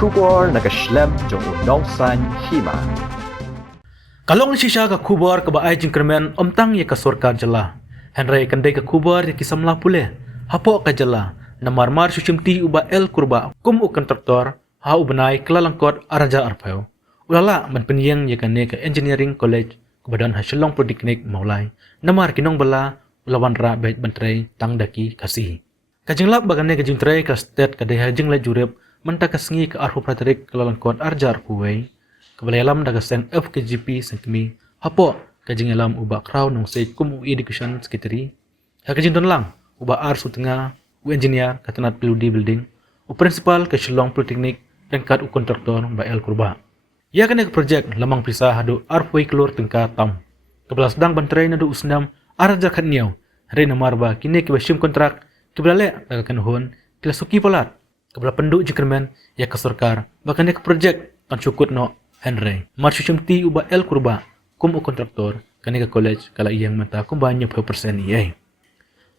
kubor nagaslem jong unongsan Hima. Kalong shisha ka kubor ka baay jingkermen omtang ya ka sorkar jala. Henry kandai ka kubor ya kisamla pule. Hapo ka jala. Namar sushimti uba el kurba kum u kontraktor ha ubenai kelalangkot araja arpau. Ulala man penyeng ya kane ka engineering college kebadan hasilong poliklinik Mawlai. Namar kinong bala ulawan ra bait bantrai tang daki Khasi. Kajinglap bagane kajing trai ka state ka deha jing la jurep menta kasngi ka arhu praterik kelalangkot arja arpuwei. Kebalayalam daga seng FKGP sengkemi hapo kajing alam uba kraw nong say kum education secretary. Ha kajing don lang uba ar sutenga u engineer katanat PLUD building u principal ke Shillong Polytechnic pengkat u kontraktor ba el kurba. Ya kene ke projek lamang pisah hadu arpuwei kelur tengka tam. Kebelas Sdang bantrai nadu usnam arja khatniau. Hari namar ba kini ke basim kontrak kebalale daga kanhun kila suki palat. Kebala penduk jingkermen ya ke sorkar bakane ke projek kan syukut no Henry. Marsushimti uba el kurba kum u kontraktor kane ke college kala iyang mata kum banyak persen iye.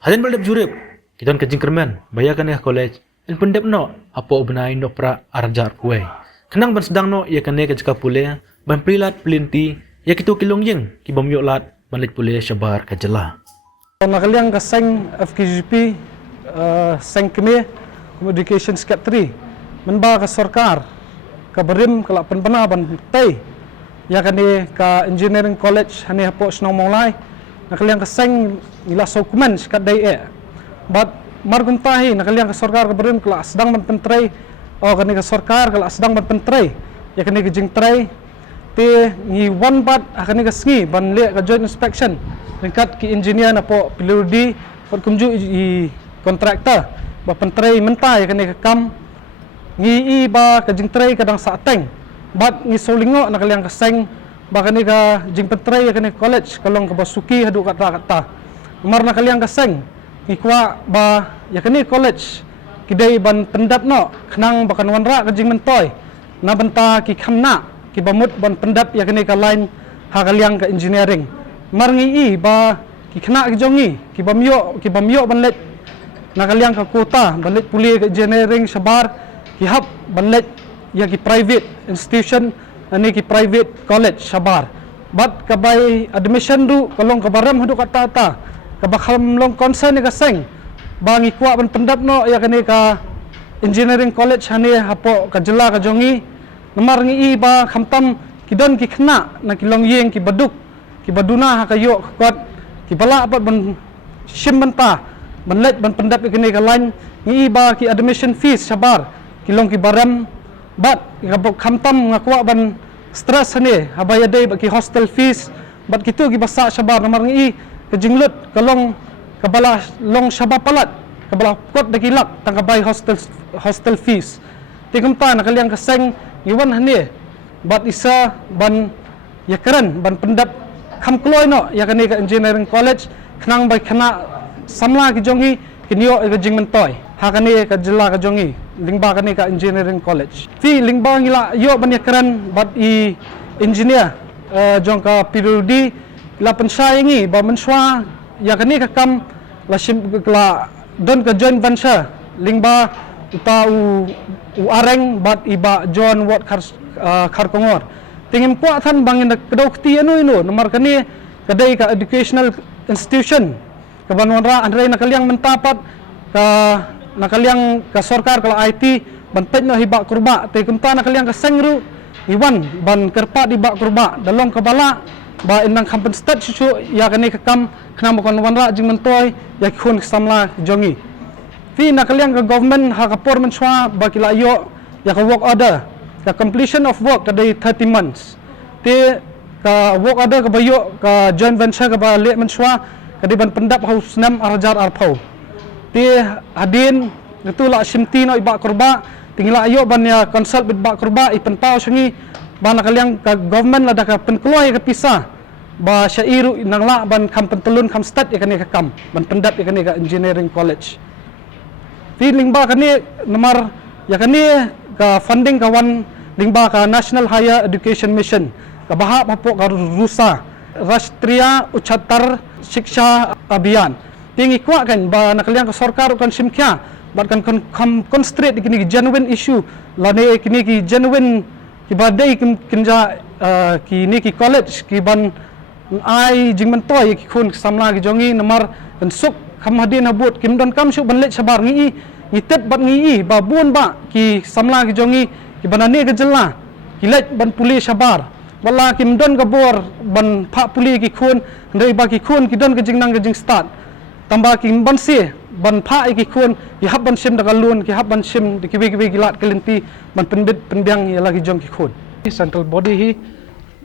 Halen baldep jurip kiton ke jingkermen baya kane ke college en pendep no apo ubnai no pra arjar kuwe. Kenang ban Sdang no ya kane ke jika pule ban prilat pelinti ya kitu kilong yeng ki bamyo lat balik pule syabar ka jela. Nakaliang ka seng FKGP seng keme Communication Secretary menba ka sorkar ka berim kala penpena ban tei ya kani ka engineering college hani hapo snong Mawlai nakaliang ka seng ila dokumen skat dai but margun tahi nakaliang ka sorkar ka berim kala Sdang ban pentrei kani ka sorkar kala Sdang ban pentrei ya kani ka jing trei te ngi one bat kani ka sngi ban le ka joint inspection ringkat ki engineer na po PLUD pot kumju i kontraktor ba pentrei mentai kani ka kam ngi ba ka jing trei kadang sateng bat ngi solingo nakaliang ka seng ba kani ka jing pentrei kani college kalong ka basuki hadu kata mar nakaliang ka seng ngi kwa ba ya kani college kidai ban pendap no khnang bakan wanra ka jing mentoy na banta ki khamna ki bamut ban pendap ya kani ka line ha kaliang ka engineering mar ngi ba ki khna ki jongi ki bamyo ban let nakaliang ka kota balit puli ka engineering sabar ki hab balit ya ki private institution ani ki private college sabar bat kabay admission du kalong kabaram hudu kata kabakam long concern ni ka seng bangi kwa ban pendap no ya kani ka engineering college hani hapo ka jela ka jongi namar ngi ba khamtam kidon ki khna na kilong yeng ki baduk ki baduna ha kayo kwat ki bala apat ban simbanta banlet ban pendap kini kalan ngi ba ki admission fees sabar kilong ki baram bat kabok khamtam ngakwa ban stress ni habaya day ba ki hostel fees bat kitu ki basa sabar namar ngi kajinglut kalong kabala long sabab palat kabala kot dakilak tangkabay hostel fees tikumta nakaliang kaseng iwan hani bat isa ban yakaran ban pendap khamkloy no yakani ka engineering college khnang bay khana samla ki jongi kinyo ka jing mentoy hakani ka jela ka jongi lingba kani ka engineering college fi lingba ngila yo ban yakaran bat I engineer jong ka PLUD la pensayingi ba menswa yakani ka kam la sim la don ka joint venture lingba uta u areng bat iba John wat kharkongor tingin po athan bangin kedokti ino nomor kani kadai ka educational institution kabanwanra andrei nakaliang mentapat ka nakaliang ka sorkar kala IT bantet no hiba kurba te kumta nakaliang ka sengru iwan ban kerpa di ba kurba dalong kabala ba inang kampen stat susu ya kani ka kam khnam kon wanra jing mentoy ya khun samla jongi fi nakaliang ka government ha ka por menswa ba kila yo ya ka work order the completion of work kadai 30 months te ka work order ka bayo ka joint venture ka ba le menswa kadi ban pendap haus 6 arjar arpau ti hadin itulah simti no iba kurba tingila ayo ban ya consult bit ba kurba ipentau sengi ban nakaliang ka government la ka penkloy ka pisah ba syairu nangla ban kam pentelun kam stat ya kani ka kam ban pendap ya kani ka engineering college ti lingba kani nomor ya kani ka funding kawan lingba ka national higher education mission ka bahap hapo ka rusa Rashtriya Uchatar Shiksha Abhiyan tingi kwa kan ba nakaliang ka sorkar kan simkya bat kan concentrate kini genuine issue lane kini ki genuine ki badai kinja kini ki college ki ban ai jingman toy ki khun samla ki jongi namar kan suk kham hadin habut kim don kam suk ban let sabar ngi ngitet bat ngi ba bun ba ki samla ki jongi ki banane ke jela ki let ban puli sabar wala kim don ka bor ban pha puli ki khun ndai ba ki khun ki don ke jingnang ke jing start tamba ki ban se ban pha ki khun ki hab ban sim da kalun ki hab ban sim ki bi gilat kelinti ban penbit penbiang ya lagi jong ki khun central body hi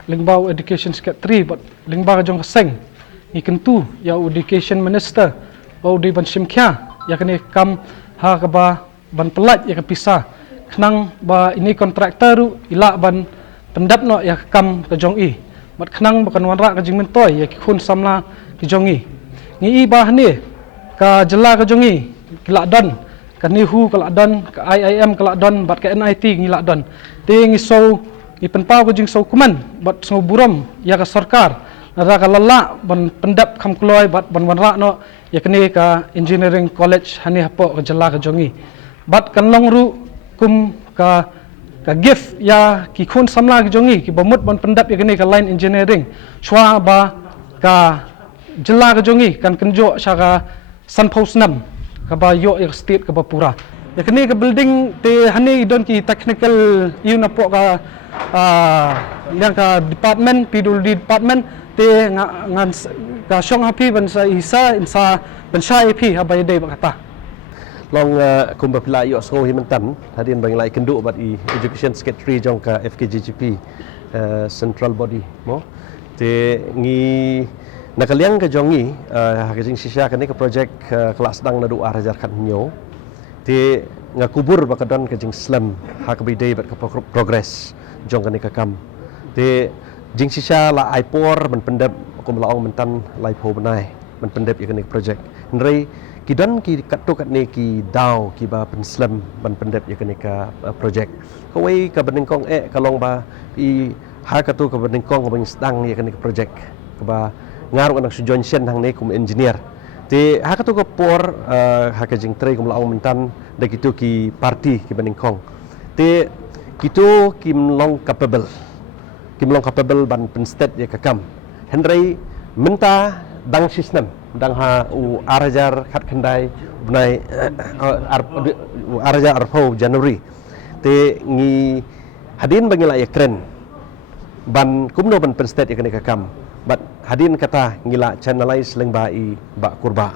lingbau education skat 3 but lingba jong seng ni kentu ya education minister bau di ban sim kya ya kene kam ha ka ba ban pelat ya ka pisah kenang ba ini kontraktor ru ila ban pendap no ya kam ka jong i mat kenang ba kan wanra ka jing mentoy ya ki khun samla ki jong i ngi ba ni ka jela ka jong i kila don ka ni hu kala don ka IIM kala don bat ka NIT ngila don te ngi so i penpau ko jing so kuman bat so buram ya ka sarkar nara ka lala ban pendap kham kloi bat ban wanra no ya kene ka engineering college hani hapo ka jela ka jong i bat kan long ru kum ka gift ya ki khun samla ki jongi ki bomut ban pendap ya kene ka line engineering chwa ba ka jela ka jongi kan kenjo sha ka san post nam ka ba yo ya state ka ba pura ya kene ka building te hani don ki technical yun apo ka yang ka department PWD department te ngan ka shong happy ban sa isa insa ban sha ap ha ba dei ba kata long kumba pila yo so himentan hadin bang lai kendu bat i education secretary jong ka FKGGP central body mo te ngi nakaliang ka jongi haging sisya kani ka project kelas Sdang na duar hajar kan nyo te ngakubur bakadon ka jing slam hakbi day bat ka progress jong kani ka kam te jing sisya la aipor ban pendep kumlaong mentan lai pho banai ban pendep ya kani project nrei kidan ki katto katne ki daw ki ba penslam ban pendep ya kani ka project kawai ka beningkong kalong ba i ha ka tu ka beningkong bang Sdang ya kani ka project ka ba ngaru anak sujon sen hang ne kum engineer te ha ka tu ka por ha ka jing trei kum laong mentan da kitu ki party ki beningkong te kitu kim long capable ban penstet ya ka kam henry menta dang sistem dang ha u arajar khat khandai bunai arajar arpo Januari te ngi hadin bangila ya kren ban kumno ban penstet ya kene kam bat hadin kata ngila channelize lengba i ba kurba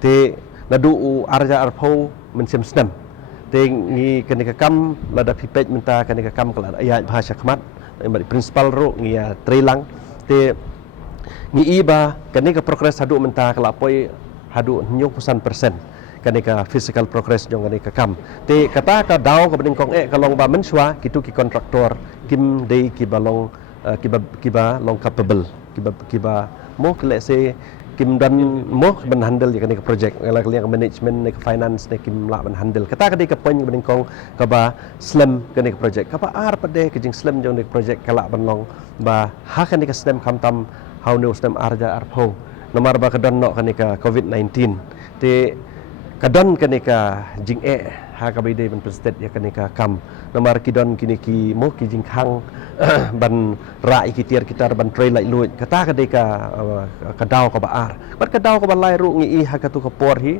te nadu u arajar arpo mensim snem te ngi kene kam lada pipet minta kene kam kala ayat bahasa khmat principal ro ngi trilang te ni iba kani ka progress hadu menta kala poi hadu 90% kani ka physical progress jong kani ka kam te kata ka daw ka beningkong kalong ba menswa kitu ki kontraktor kim dei ki balong kiba long capable kiba mo kle se kim dan mo ban handle kani ka project kala ka management ne ka finance ne kim la ban handle kata ka dei ka poin beningkong ka ba slam kani ka project ka ba ar pade ka jing slam jong ne project kala ban long ba ha kani ka slam kam tam how new stem arja arpo nomor ba kadon no kanika COVID-19 te kadon kanika jing ha ka bide ban president ya kanika kam nomor kidon kiniki mo ki jing khang ban ra ikitiar kitar ban tray lai luit kata kadika kadaw ka baar bat kadaw ka balai ru ngi ha ka tu ka por hi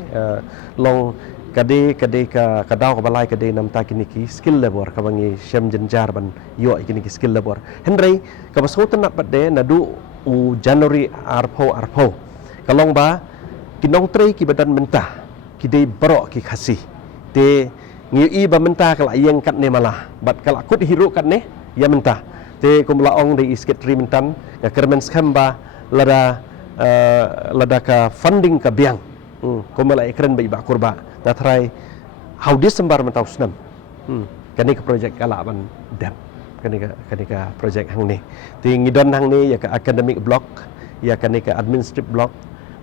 long kade ka kadaw ka balai kade nam ta kiniki skill labor ka bangi shem jenjar ban yo kiniki skill labor henry ka basotan na pade nadu u Januari arpo kalong ba kinong tre ki badan mentah ki dei bro ki khasi te ngi i ba mentah kala yeng kat ne malah bat kala kut hiru kat ne ya mentah te kumla ong dei isket tri mentan ya kermen skamba lada ka funding ka biang kumala ekren bai ba kurba ta try how December mentau snam kani ka project kala ban dam kanika project hang ni ti ngidon hang ni ya ka academic block ya kanika administrative block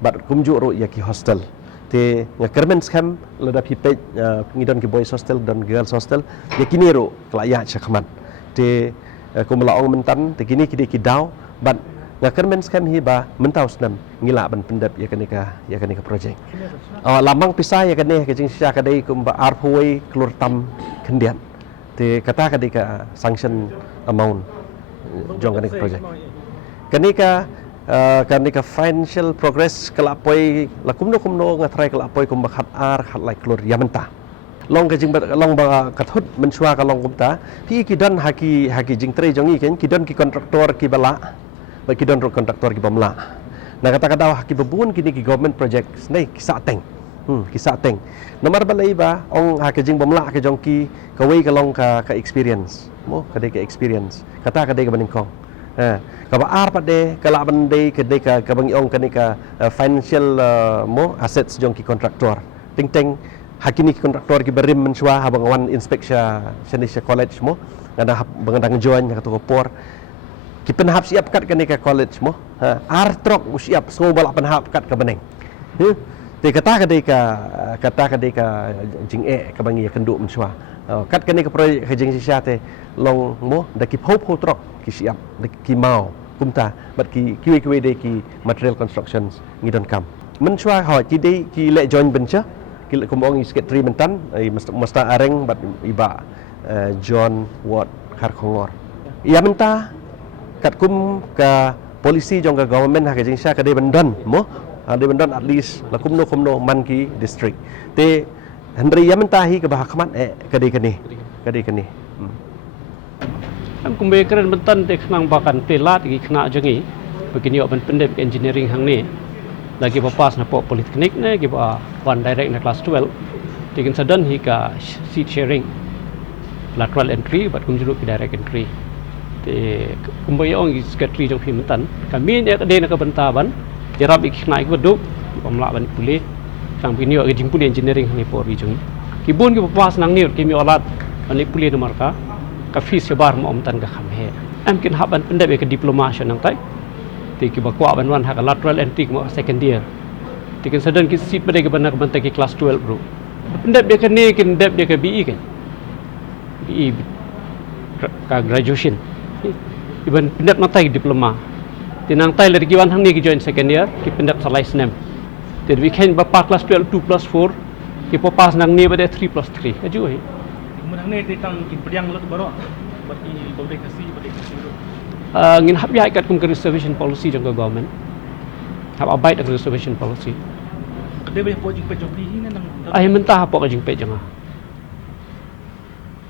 bat kumju ro ya ki hostel ti ngakermen skam lada pipe ngidon ki boys hostel dan girls hostel ya kini ro klaya chakman ti kumlaong mentan ti kini ki daw bat ngakan men scam hiba mentau senam ngila ban pendap ya kanika projek lamang pisah ya kane ke jing sia kadai ku ba arpoi klur tam kendian te kata kadika sanction amount jong kanika projek kanika financial progress kelapoi lakumno ngatrai kelapoi kum bakhat ar khat lai klur ya mentah long ke jing long ba kathut menshua ka long kumta pi ki don haki jing tre jong i ken ki don ki kontraktor ki bala bagi don kontraktor ki bamla na kata-kata haki bebun kini ki government project nei kisah teng nomor balai ba ong haki jing bamla ke jong ki kawai kalong ka experience mo kadai ka experience kata kadai ka baningkong ka ba ar pade kala bandai kadai ka bangi ong kani ka financial mo assets jong ki kontraktor ting haki ni ki kontraktor ki berim mensua habang wan inspeksia senisha college mo ngada bangandang join ka to por ki penhap siap kat kanika college mo ar trok siap semua balak penhap kat ka beneng te kata kadika jing ka bangi kenduk mensua kat kanika projek jing sia te long mo da ki phop trok ki siap ki mau kumta bat ki de ki material constructions ngidon kam mensua ha ki de ki le join bencha ki le kumong isket tri mentan masta areng bat iba John Watt Kharkhongor ya mentah kat kum ka polisi jong ka government ha ka jing sha ka de bandon mo de bandon at least la kumno man ki district te hendri ya mentahi ka bahakman ka de kani am kumbe keren bentan te khang bakan te lat ki khna jangi begini open pendep engineering hang ni lagi papas na po polytechnic ne gi ba one direct na class 12 tikin sadan hi ka seat sharing lateral entry but kum julu ki direct entry te kumbai ong secretary jong phim tan kami ne de na ka bentaban jarab ik nai ko duk pamla ban puli sang pini ke jing puli engineering ni por jong kibun ki papas nang ni ki mi olat ani puli nomor ka fees sebar mo om tan ka kham he am kin haban pendep ke diploma sha nang tai te ki ba kwa ban wan ha ka lateral entry mo second year te kin sadan ki seat bade ke banak ban ki class 12 bro pendep de ke ni kin dep de ke BE ke BE ka graduation iban pendap natai diploma tinang tai lagi wan hang ni ki join second year ki pendap salai snem te weekend ba pa class 12 2+4 ki papas nang ni bade 3+3 aju he mun hang ni tang ki pediang lot baro bagi Khasi ngin hab ya ikat kum ke reservation policy jong government hab abide reservation policy kede be po jing pe jopli ni nang ai mentah apa ka jing pe jang